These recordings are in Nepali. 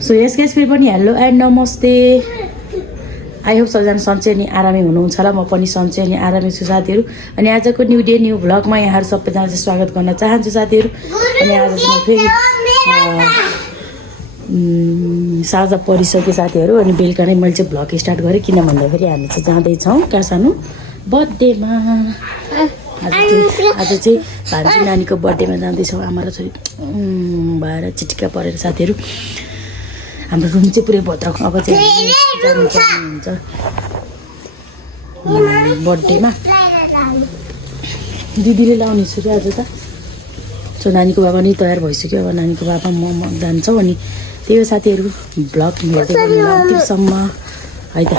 सो यस गाइस फेरि पनि हेलो एन्ड नमस्ते। आई होप सबजना सन्चै अनि आरामै हुनुहुन्छ होला। म पनि सन्चै अनि आरामै छु साथीहरू। अनि आजको न्यू डे न्यू भ्लगमा यहाँहरू सबैजना चाहिँ स्वागत गर्न चाहन्छु साथीहरू। अनि आज चाहिँ फेरि साँझ परिसक्यो साथीहरू। अनि बेलुका नै मैले चाहिँ भ्लग स्टार्ट गरेँ, किन भन्दाखेरि हामी चाहिँ जाँदैछौँ कहाँ सानो बर्थडेमा। आज चाहिँ भान्जी नानीको बर्थडेमा जाँदैछौँ। आमा र छोरी भएर चिटिक्का परेर साथीहरू। हाम्रो रुम चाहिँ पुरै भद्रक। अब चाहिँ जानु हुन्छ बर्थडेमा। दिदीले लाउने छु क्या आज त। सो नानीको बाबा नै तयार भइसक्यो। अब नानीको बाबा म जान्छौँ। अनि त्यही हो साथीहरू, भ्लग हेर्दै अन्तिमसम्म है त।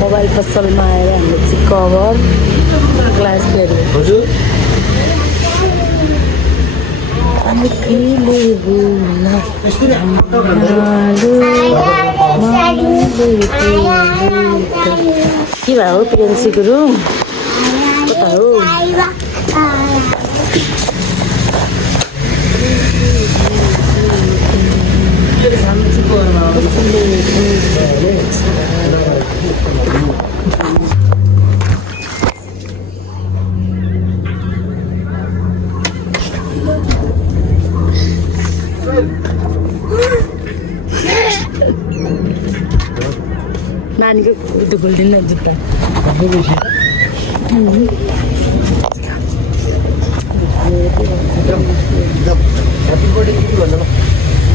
मोबाइल पसलमा आएर हामीले चाहिँ कभर ग्लास प्लेट के भयो हो प्रियन्सी गुरुङ? कता हो? नानीको उतो खोलिदिनु न जुत्ता।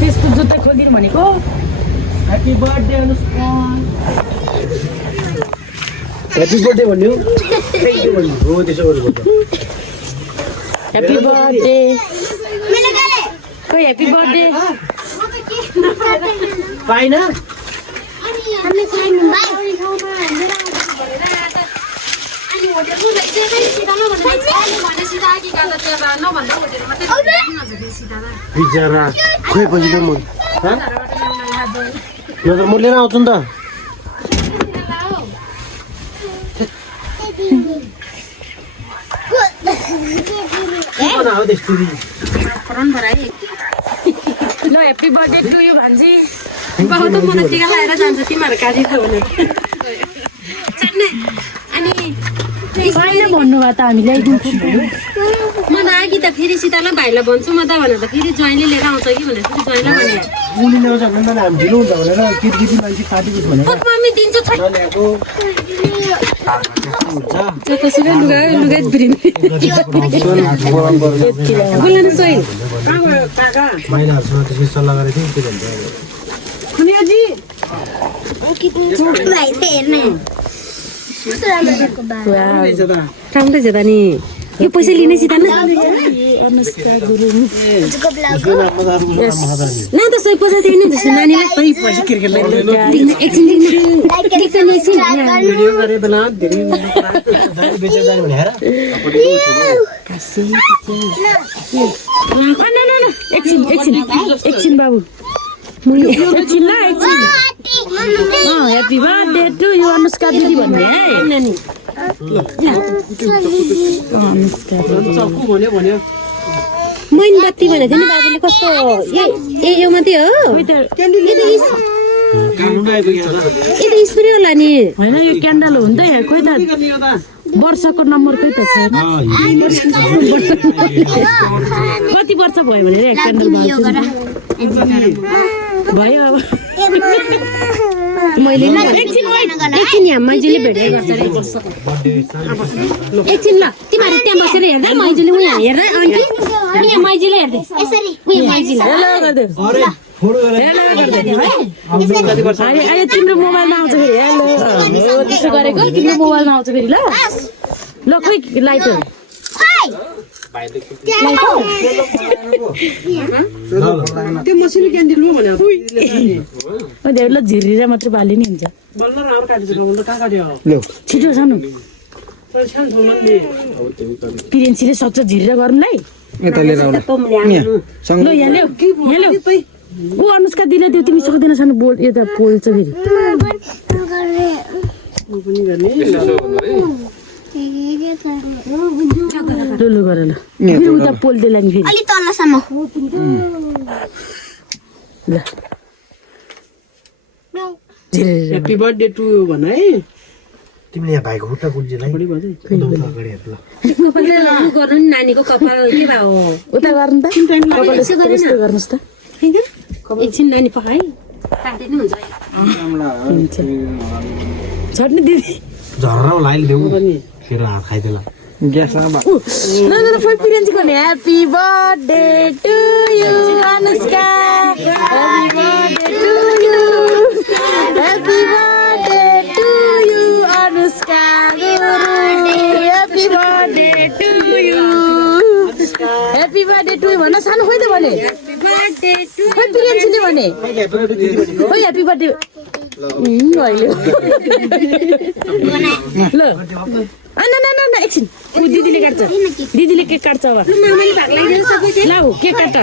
त्यसको जुत्ता खोलिदिनु भनेको। Happy birthday Anushka. Happy birthday भन्नु हो त्यसो गरेको त। Happy birthday. खोइ ह्याप्पी बर्थडे पाइन। बिचरा खोइ पछि त म म लिएर आउँछु नि त। ल ह्याप्पी बर्थडे टु यु भान्जी। बाबु त मलाई टिका लगाएर जान्छ तिमीहरू काटिदियो भने। अनि पाइन भन्नुभयो त हामी ल्याइदिन्छौँ। म त अघि त फेरि सीतालाई भाइलाई भन्छु म त भनेर त फेरि ज्वाइँले लिएर आउँछ कि भनेर फेरि ज्वाइँलाई भने उनी ल्याउँछ भने हामी ढिलो हुन्छ भनेर केटी मान्छे काटिदिस् भनेर मम्मी दिन्छु छ ल्याएको। त्यसरी लुगा भिरिनु बोल्न सोही महिलाहरूसँग त्यसरी सल्लाह गरेको थिएँ। के भन्छ खुनियाजी राम्रै छ त नि। यो पैसा लिने सीता न अनुष्का गुरुङ। न त सही पैसा दिनु जस्तो नानीलाई एकछिन एकछिन बाबु एकछिन ल एकछिन। Happy birthday to you Anushka दिदी भन्ने है। मैन बत्ती भनेको थियो नि बाबुले। कस्तो यो मात्रै हो? यो त स्प्रे होला नि। होइन यो क्यान्डल हो नि त। यहाँ खोइ त वर्षको नम्बर खोइ त छैन। कति वर्ष भयो भनेर क्यान्डल भयो। अब मैले एकछिन यहाँ माइजूले भेट्दै गर्छ रे। एकछिन ल तिमीहरू त्यहाँ बसेर हेर्दा माइजूले उहाँ हेर्दा आन्टी यहाँ माइजूले हेर्दै तिम्रो मोबाइलमा आउँछ फेरि। हेलो त्यसो गरेको तिम्रो मोबाइलमा आउँछ फेरि। ल खोइ लाइटहरू त्यो मसिनो क्यान्डिल हो भने ल झिरेर मात्रै बाली नि हुन्छ। छिटो सानो प्रियन्सीले सक्छ झिरेर गर्नुलाई। ल यहाँ ल्याऊ ऊ अनुष्का दिले त्यो तिमी सक्दैन सानो बोल यता पोल्छ फेरि। लु गर ल उता पोल्दै लाने फेरि अलि तलसम्म ल झिरेर ह्याप्पी बर्थडे टु यु भन है तिमीले यहाँ भाइको खुट्टा कुल्जीलाई बढी भयो अगाडि हेर ल कपालले उ गर्नु नि नानीको कपाल के भयो उता गर्नु त कपाल यस्तो गर्नुहोस् त एकछिन नानी पकाइ काटिनु हुन्छ छट्ने दिदी झर्रा लाइल देऊ मेरो हात खाइदेला ग्यासमा ल पिरेन्जीको happy birthday to you Anushka happy birthday to you happy birthday to you Anushka happy birthday to you happy birthday to you भन्न सानो खोइ त भने खोइ पिरेन्जीले भने खोइ ह्याप्पी बर्थडे अहिले ल न एकछिन ऊ दिदीले काट्छ दिदीले केक काट्छ अब ल केक काट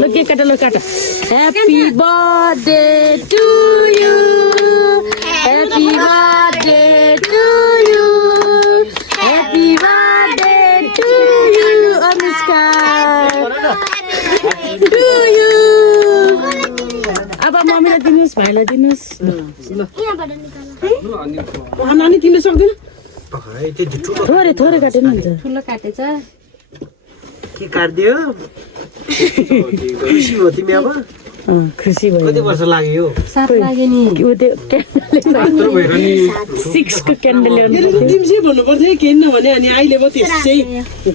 ल केक काट ल काट happy birthday to you happy birthday to you happy birthday to you Anushka to you अब मम्मीलाई दिनुहोस् भाइलाई दिनुहोस् नानी तिमीले सक्दैन थोरै थोरै काट्यो नि हुन्छ ठुलो काटेछ के काट्दियो खुसी हो तिमी अब खुसी भयो कति वर्ष लाग्यो साथ लाग्यो नि ऊ त्यो सिक्सको क्यान्डल ल्याउनु तिमीले भन्नु पर्थ्यो केही नभने अनि अहिले पो त्यसै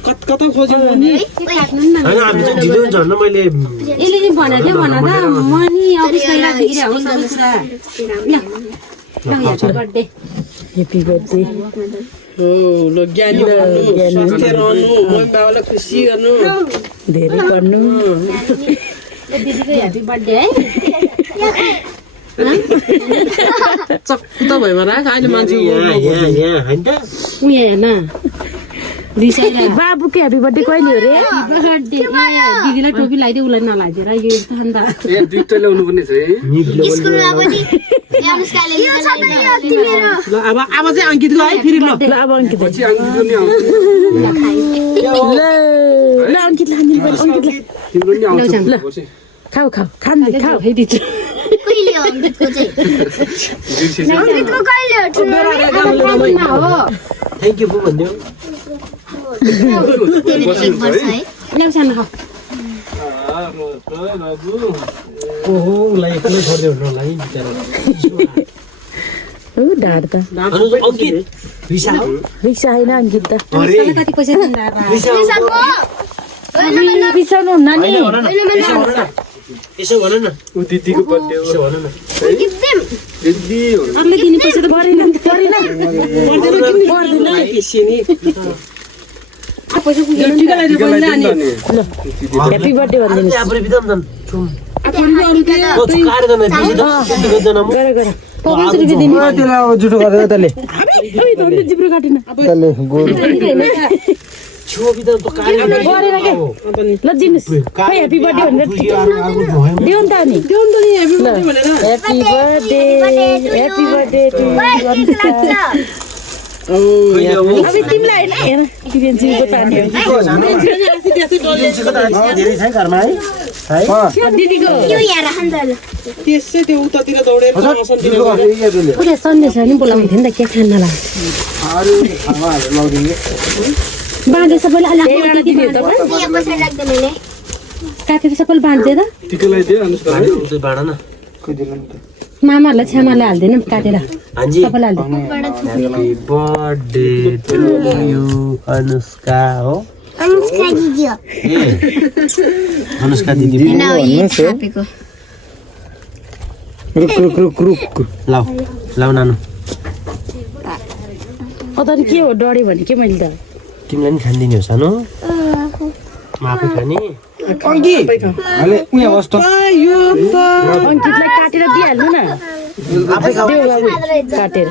कता खोज्यौ भने होइन हामी चाहिँ ढिलो हुन्छ भनेर मैले यसले नि भनेको थियो भन त म नि अफिस गएर भिडियो हो सबै कुरा ल ह्याप्पी बर्थडे ह्याप्पी बर्थडे हो ल ज्ञानी बन्नु स्वस्थ रहनु मम्मी बाबालाई खुसी गर्नु धेरै गर्नु दिदीको ह्याप्पी बर्थडे है चक्क भयो मलाई अहिले मान्छे यहाँ होइन त उ यहाँ हेर्न रिसाइला बाबुको ह्याप्पी बर्थडे कहिले हो रे बर्थडे दिदीलाई टोपी लगाइदियो उसलाई नलाइदिएर यो अन्त ए दुईटा ल्याउनु पर्ने छ है स्कुलमा पनि अनुष्काले ल अब चाहिँ अङ्कित ल है फेरि ल ल अब अङ्कित पछि अङ्कित नि आउँछ ल अङ्कित हामी अङ्कित तिम्रो नि आउँछ पछि खाऊ खान्दै खाऊ दिदी कहिले हो अङ्कितको चाहिँ अङ्कितको कहिले हो ठुलो हो थ्याङ्क यू भनिदियो एक वर्ष है ल्याउ सानो खाऊ ओहो उसलाई एक्लै छोड्दै हुनु होला है बिचरा ढाड त अङ्कित रिसा हो रिक्सा होइन अङ्कित त अनुष्काले कति पैसा दिँदा रिसाउनु हुन्न नि यसो भन न उ दिदीको बर्थडे हो यसो भन न दिदी अरूले दिने पैसा त परेन केसी नि पैसा पुग्यो टिका लगाइदियो बहिनीले अनि ल ह्याप्पी बर्थडे भनिदिनुहोस् आफूले बिताउँ न चुम अरू के कार्य गर्न बिर्सिँदैन त्यति गर्दैन म गर गर 500 रुपियाँ दिने त्यसलाई अब जुठो गरेर त्यसले जिब्रो काटेन त्यसले गोल छेउ बिताउँ त कार्य गरेन के ल दिनुहोस् खै ह्याप्पी बर्थडे भनेर दिउ नि त अनि देउन त नि ह्यापी बर्थडे भनेर ह्याप्पी बर्थडे टु अनुष्का अब तिमीलाई होइन हेर पिरेन्जीको तान्यो धेरै छ घरमा है दिदीको यो यहाँ राख नि त ल त्यसै त्यो उतातिर दौडेर आसनतिर उसले सन्देश नि बोलाउनु थियो नि त के खान्नलाई बाँधे सबैले अलग त्यही भएर दिदी हो तपाईँ यहाँ पैसा लाग्दैन नि काटेर सबैले बाँड्दै त टिका लगाइदियो अनुष्कालाई त्यो बाँड न मामाहरूलाई छ्यामालाई हाल्दैन काटेर हान्जी सबैलाई हाल्दैन happy birthday to you Anushka हो अनुष्का दिदी हो ए अनुष्का दिदी होइन हो यी छापेको रुक रुक रुक रुक लाउ लाउ नानु तर के हो डढ्यो भने के मैले त तिमीलाई नि खानिदिने हो सानो म आफै खाने अहिले उहाँ होस् त अङ्कितलाई काटेर दिइहाल्नु न आफै खाऊ देऊ बाबु काटेर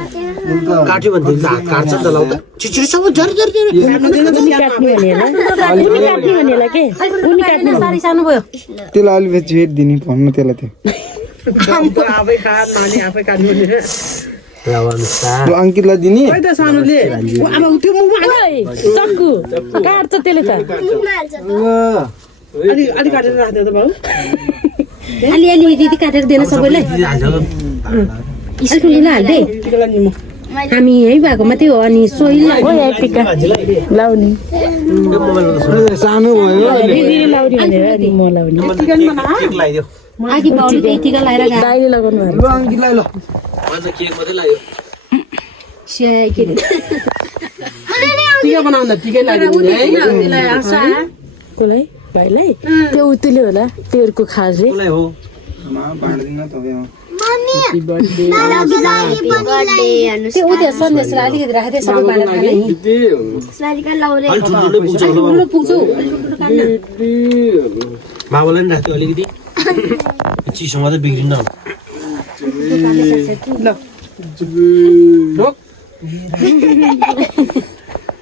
काट्यो भनेदेखि त हात काट्छ नि त लाउ त छिटो सब झरी झरी झरी उनी काट्ने भने होला के उनी काट्ने साह्रै सानो भयो त्यसलाई अलिकति फेरि दिने भन्नु त्यसलाई त्यो आफै खा नानी आफै काट्नु नि ल अङ्कितलाई दिने खोइ त सानोले अब त्यो मुखमा चक्कु काट्छ त्यसले त अलि काटेर राख्दियो त बाउ अलिअलि दिदी काटेर दिनु सबैलाई स्कुल हाल्दै टिका नि म हामी है भएको मात्रै हो अनि सोइल ओ यहाँ टिका लाउने सानो भयो दिदीले लाउने भनेर अनि म लाउने आखि बाउले त्यही टिका लगाएर गएको दाइले लगाउनु ल अङ्कितलाई ल स्याहाइ के अरे टिका बनाउँदा टिकै लाग्यो है कसलाई भाइलाई त्यो उत्तिले होला तेरको खाजले त्यो उता सन्देशलाई अलिकति राख्दै सबै बाँडेर खाने ठुलो पुग्छु बाबालाई नि राख्थ्यो अलिकति चिसोमा त बिग्रिन्न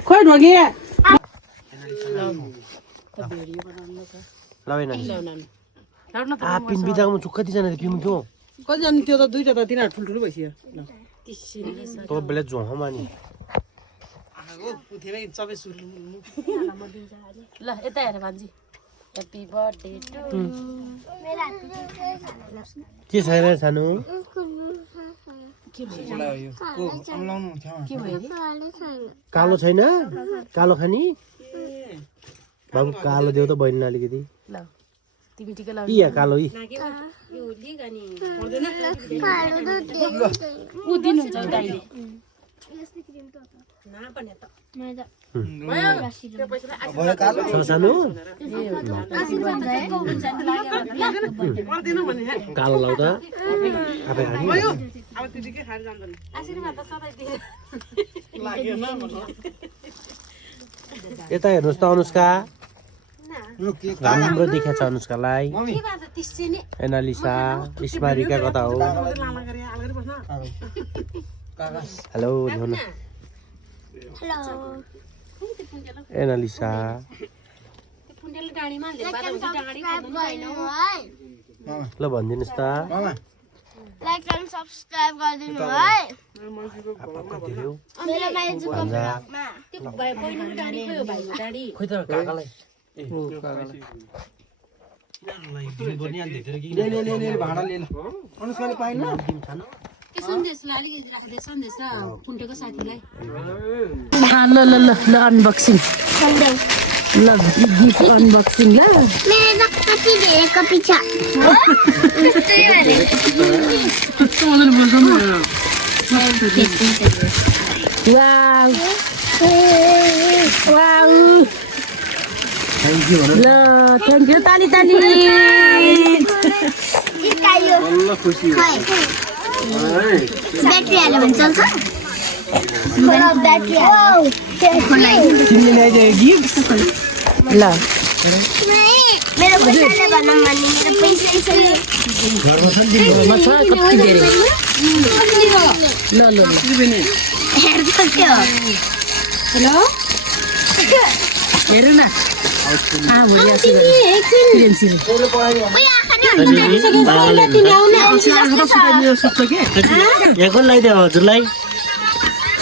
खोइ ढोगे पिन बिदाको चुक्क दिजना पिउँथ्यो कति जानु त्यो त दुईटा त तिनीहरू ठुल्ठुलो भइसक्यो तब बेला झोहमा नि सबै सुरु ल यता हेर भान्जी ह्याप्पी बर्थडे टु के छैन सानो कालो छैन कालो खानी बाबु कालो देऊ त बहिनी अलिकति ल तिमी टिका लाउ यी कालो यी उ दिनुहुन्छ दाइले सानो कालो लाउ त आफै खाने अब त्यतिकै खाएर जाँदैन यता हेर्नुहोस् त अनुष्का राम्रो देखाएको छ अनुष्कालाई एनालिसा स्मारिका कता हो हेलो ल्याउनु एनालिसा ल भनिदिनुहोस् त लाइक एन्ड सब्स्क्राइब गरिदिनु है खोइ त काकालाई भाडा लिएन अनुष्काले पाएन सन्देशलाई अलिकति राख्दै सन्देश र पुन्टेको साथीलाई ल ल ल ल अनबक्सिङ ल गिफ्ट अनबक्सिङ ल मेरो कति धेरै कपी छ वाउ वाउ ल थ्याङ्क यू ताली ताली ब्याट्री हाल्यो भने चल्छ ब्याट्री ल मेरो पैसाले भनौँ भने मेरो पैसै छैन म छ कति धेरै ल ल हेर्छ त्यो हेलो हेर न यहाँको लगाइदियो हजुरलाई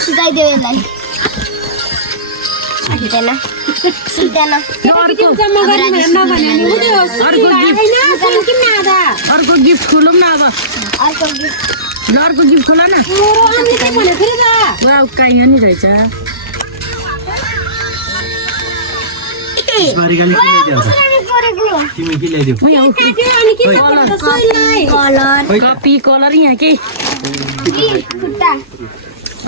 सुताइदेऊ यसलाई सुत्दैन सुत्दैन अर्को गिफ्ट खोलौँ न अब अर्को गिफ्ट ल अर्को गिफ्ट खोल न वाउ कहीँ नि रहेछ स्मारिकाले के ल्याइदियो तिमी के ल्याइदियो कलर कपी कलर यहाँ के खुट्टा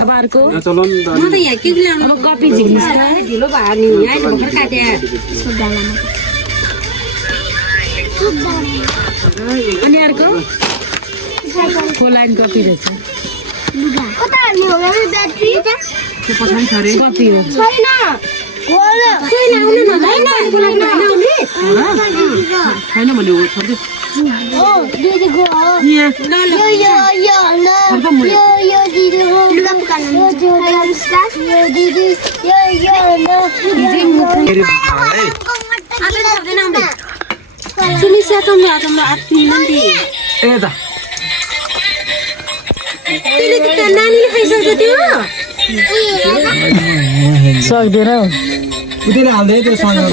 अब अर्को म त यहाँ के ल्याउनु अब कपी झिक्नुहोस् त ढिलो भयो नि अहिले भर्खर काटे अनि अर्को खोलाइन कपी रहेछ कता हाल्ने हो मेरो ब्याट्री कपी हो छैन छैन भने हो सबै सुनिस्या तिम्रो आत्मी ए दा त्यसले त त्यहाँ नानीले खाइसक्छ त्यो सक्दैन हौ उतिले हाल्दै त्यो सँगै